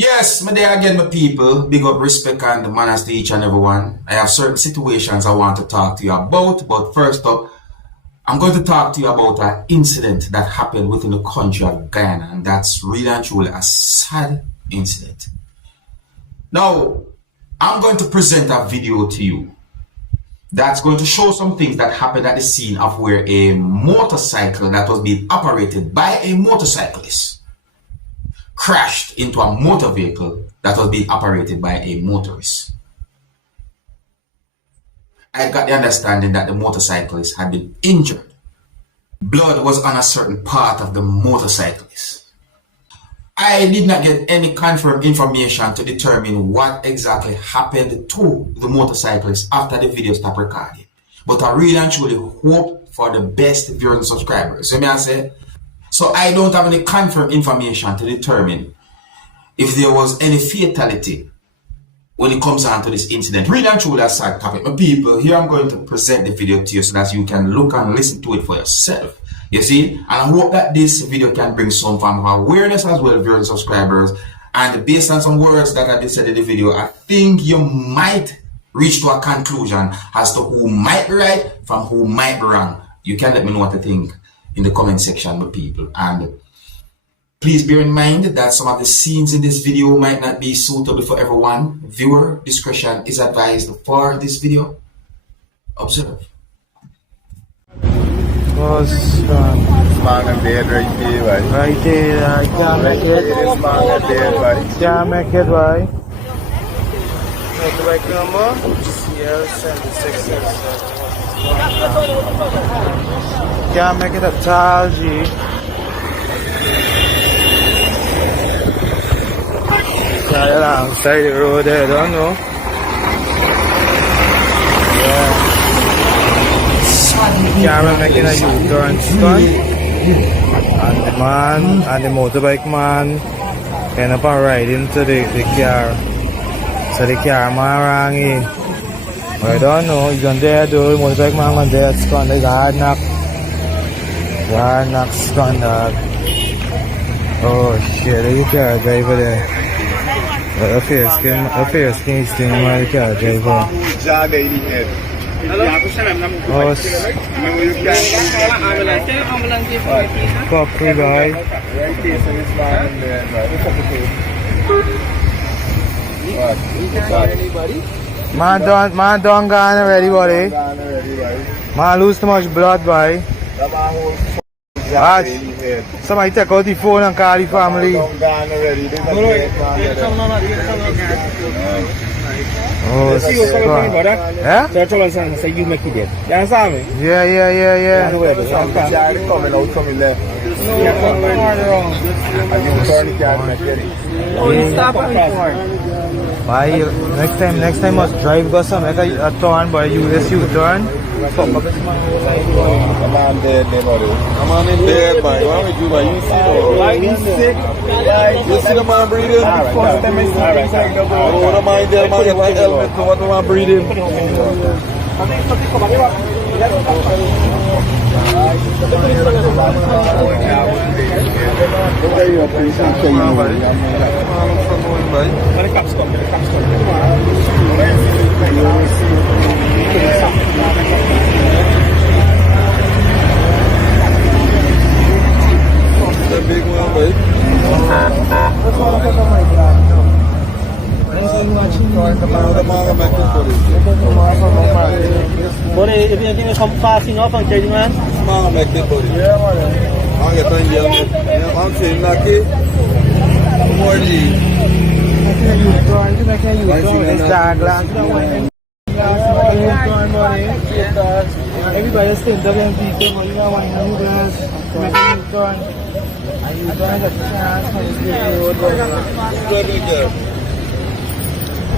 Yes, my day again, my people. Big up, respect, and manners to each and everyone. I have certain situations I want to talk to you about, but first up, I'm going to talk to you about an incident that happened within the country of Guyana, and that's really and truly a sad incident. Now, I'm going to present a video to you that's going to show some things that happened at the scene of where a motorcycle that was being operated by a motorcyclist crashed into a motor vehicle that was being operated by a motorist. I got the understanding that the motorcyclist had been injured. Blood was on a certain part of the motorcyclist. I did not get any confirmed information to determine what exactly happened to the motorcyclist after the video stopped recording. But I really and truly hope for the best viewers and subscribers. So I say, so I don't have any confirmed information to determine if there was any fatality when it comes on to this incident. Really and truly a sad topic. My people, here I'm going to present the video to you so that you can look and listen to it for yourself. You see? And I hope that this video can bring some form of awareness as well, viewers and subscribers. And based on some words that I just said in the video, I think you might reach to a conclusion as to who might be right from who might be wrong. You can let me know what you think in the comment section, my people. And please bear in mind that some of the scenes in this video might not be suitable for everyone. Viewer discretion is advised for this video. Observe. Man and dead right there, boy. Right there, I can't make it. This man and dead, boy. Can't make it, boy. Motorbike number CL76. Can't make it at all, G. Right alongside the road there, don't know. Yeah. Camera making a U-turn stunt, and the man and the motorbike man end up ride into the car. So the car man rang in. I don't know, he's on there though, the motorbike man on there, stunt, there's a hard knock. Hard knock stunt, dog. Oh shit, there's a car driver there. A fair skin thing, man, the car driver. Oh, copy, boy. Man done gone already, buddy. Man lose too much blood, boy. Somebody take out the phone and call the family. Oh, see what's going on, brother? Yeah? So I told my son, say you make it dead. You understand me? Yeah. I know where it is. I'm coming out from the left. And you turn the car and get it. Stop at Why next time must drive go some make a turn by US U-turn. The man dead, buddy. The man is dead, man. What we do, man? You see the sick. You see the man breathing? First time I see him. Oh, the man dead, man. You like helmet, so what the man breathing? The big one, boy. But if you think come fast enough and carry man, Man, make it, buddy. Yeah, man. I'm getting yelled. I'm saying, lucky. More G. Everybody still doesn't beat them, you know, when you guys make a U-turn. And you turn at the chance for the road.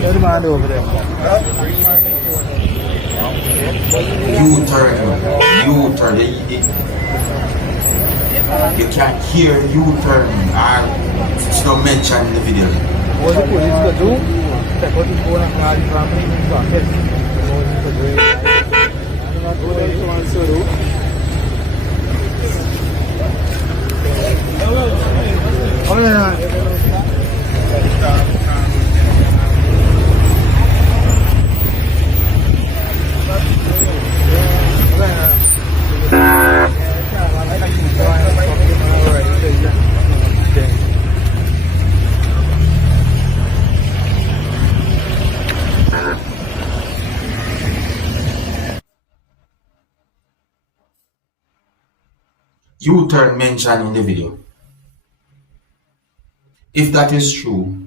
There's a man over there. U-turn. You can't hear U-turn. It's not mentioned in the video. What the police could do? Take out the phone and call the family and talk it. U-turn mentioned in the video. If that is true,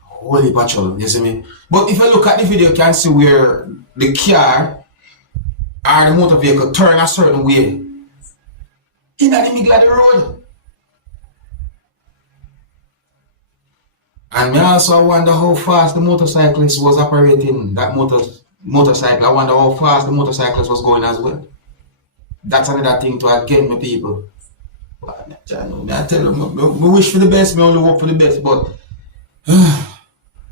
holy bachelor, you see me? But if you look at the video, you can see where the car or the motor vehicle turn a certain way in the middle of the road. And I also wonder how fast the motorcyclist was operating that motorcycle. I wonder how fast the motorcyclist was going as well. That's another thing to again, my people. But I tell you, I wish for the best, I only hope for the best, but I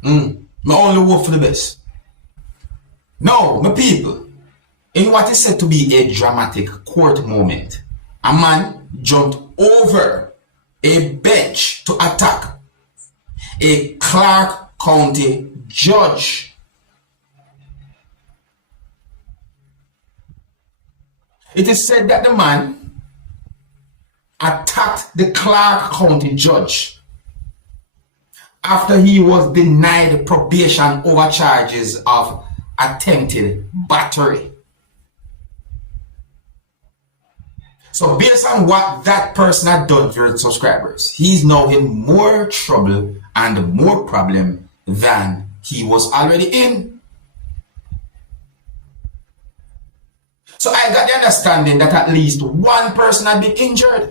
only hope for the best. Now, my people, in what is said to be a dramatic court moment, a man jumped over a bench to attack a Clark County judge. It is said that the man attacked the Clark County judge after he was denied probation over charges of attempted battery. So based on what that person had done for his subscribers, he's now in more trouble and more problem than he was already in. So I got the understanding that at least one person had been injured.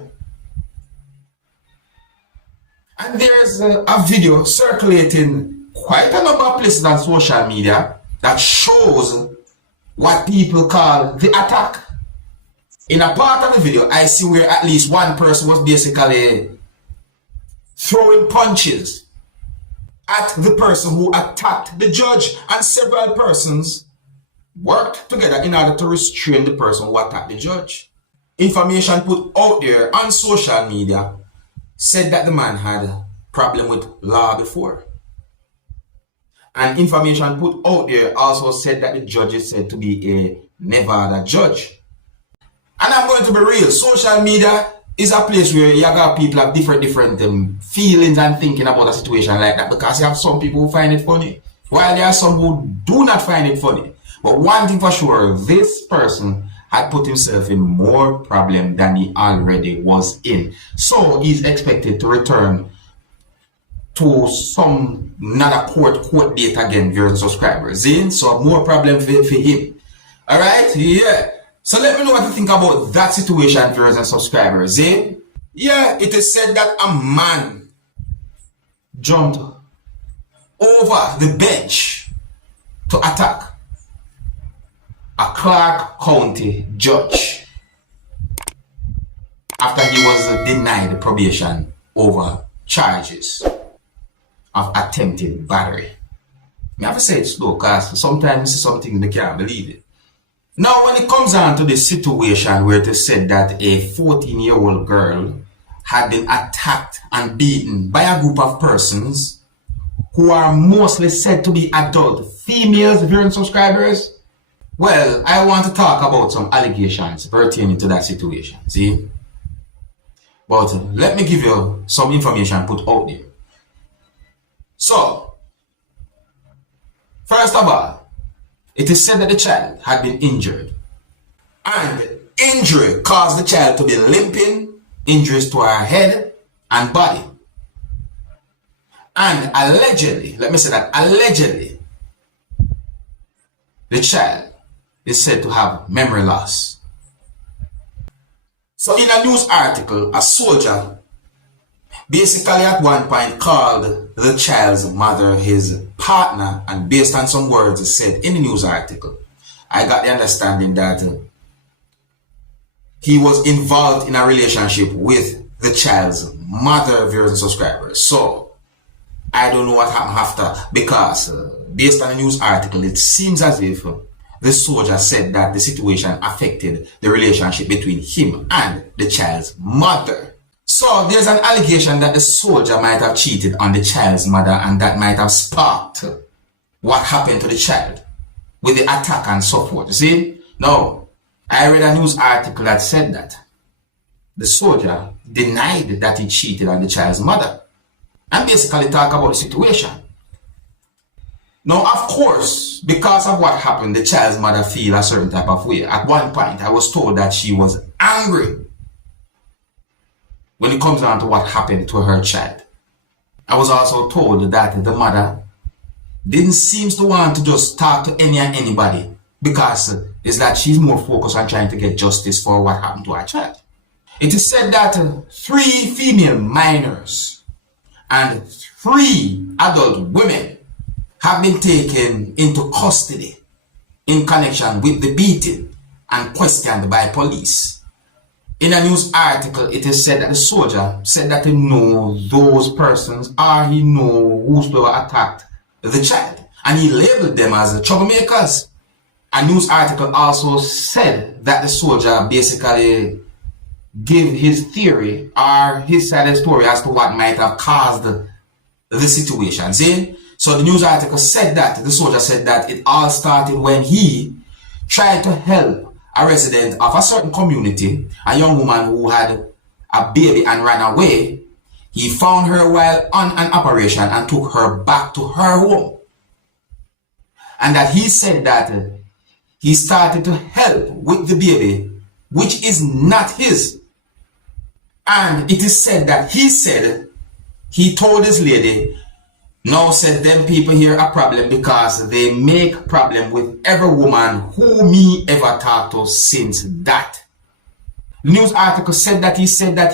And there's a video circulating quite a number of places on social media that shows what people call the attack. In a part of the video, I see where at least one person was basically throwing punches at the person who attacked the judge, and several persons worked together in order to restrain the person who attacked the judge. Information put out there on social media said that the man had a problem with law before. And information put out there also said that the judge is said to be a Nevada judge. And I'm going to be real, social media is a place where you got people have different feelings and thinking about a situation like that, because you have some people who find it funny, while there are some who do not find it funny. But one thing for sure, this person had put himself in more problem than he already was in. So he's expected to return to some another court date again, viewers and subscribers. So more problem for him. Alright? Yeah. So let me know what you think about that situation, viewers and subscribers. Yeah, it is said that a man jumped over the bench to attack a Clark County judge after he was denied probation over charges of attempted battery. I have to say it slow, because sometimes you see something they can't believe it. Now, when it comes down to the situation where it is said that a 14-year-old girl had been attacked and beaten by a group of persons who are mostly said to be adult females, viewing subscribers, well, I want to talk about some allegations pertaining to that situation, see? But let me give you some information put out there. So, first of all, it is said that the child had been injured, and injury caused the child to be limping, injuries to her head and body. And allegedly, let me say that, allegedly, the child is said to have memory loss. So in a news article, a soldier basically at one point called the child's mother his partner, and based on some words said in the news article, I got the understanding that he was involved in a relationship with the child's mother, viewers and subscribers. So I don't know what happened after, because based on the news article, it seems as if the soldier said that the situation affected the relationship between him and the child's mother. So there's an allegation that the soldier might have cheated on the child's mother, and that might have sparked what happened to the child with the attack and so forth. You see? Now, I read a news article that said that the soldier denied that he cheated on the child's mother and basically talk about the situation. Now, of course, because of what happened, the child's mother feel a certain type of way. At one point, I was told that she was angry when it comes down to what happened to her child. I was also told that the mother didn't seem to want to just talk to anybody, because it's that she's more focused on trying to get justice for what happened to her child. It is said that 3 female minors and 3 adult women have been taken into custody in connection with the beating and questioned by police. In a news article, it is said that the soldier said that he know those persons, or he know whosoever attacked the child, and he labeled them as troublemakers. A news article also said that the soldier basically gave his theory or his side of the story as to what might have caused the situation. See? So the news article said that the soldier said that it all started when he tried to help a resident of a certain community, a young woman who had a baby and ran away. He found her while on an operation and took her back to her home. And that he said that he started to help with the baby, which is not his. And it is said that he told his lady, now said them people here a problem because they make problem with every woman who me ever talked to since that. The news article said that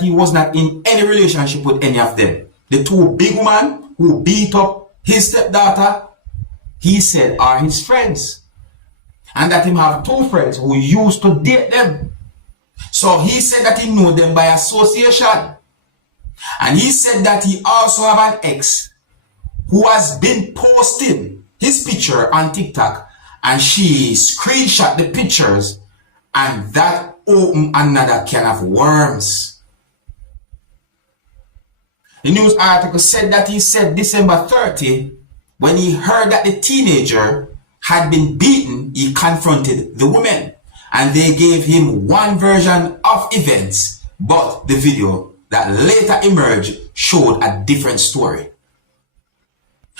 he was not in any relationship with any of them. The 2 big women who beat up his stepdaughter, he said, are his friends. And that him have 2 friends who used to date them. So he said that he knew them by association. And he said that he also have an ex who has been posting his picture on TikTok, and she screenshot the pictures, and that opened another can of worms. The news article said that he said December 30, when he heard that the teenager had been beaten, he confronted the women, and they gave him one version of events, but the video that later emerged showed a different story.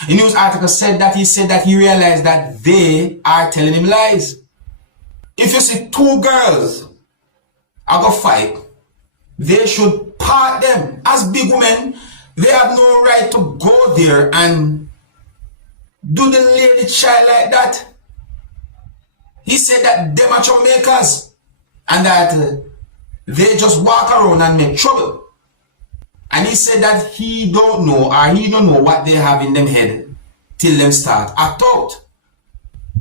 The news article said that he realized that they are telling him lies. If you see 2 girls are gonna fight, they should part them. As big women, they have no right to go there and do the lady child like that. He said that them are troublemakers and that they just walk around and make trouble. And he said that he don't know, or he don't know what they have in them head till them start act out.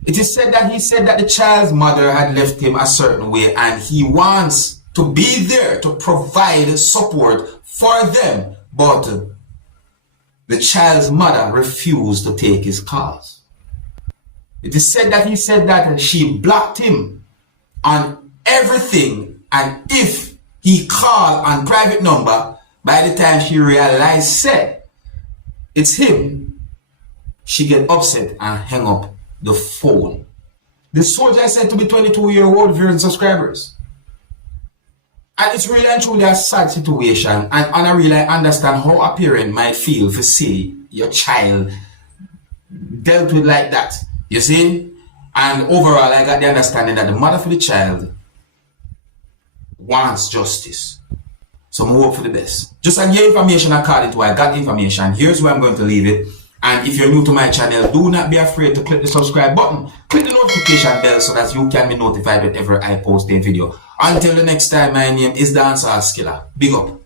It is said that he said that the child's mother had left him a certain way, and he wants to be there to provide support for them, but the child's mother refused to take his calls. It is said that he said that she blocked him on everything, and if he called on private number, by the time she realized said it's him, she get upset and hang up the phone. The soldier is said to be 22-year-old viewers and subscribers. And it's really and truly a sad situation, and I really understand how a parent might feel to see your child dealt with like that. You see? And overall, I got the understanding that the mother for the child wants justice. So I hope for the best. Just on your information according to what I got information, here's where I'm going to leave it. And if you're new to my channel, do not be afraid to click the subscribe button. Click the notification bell so that you can be notified whenever I post a video. Until the next time, my name is Dancehall Skilla. Big up.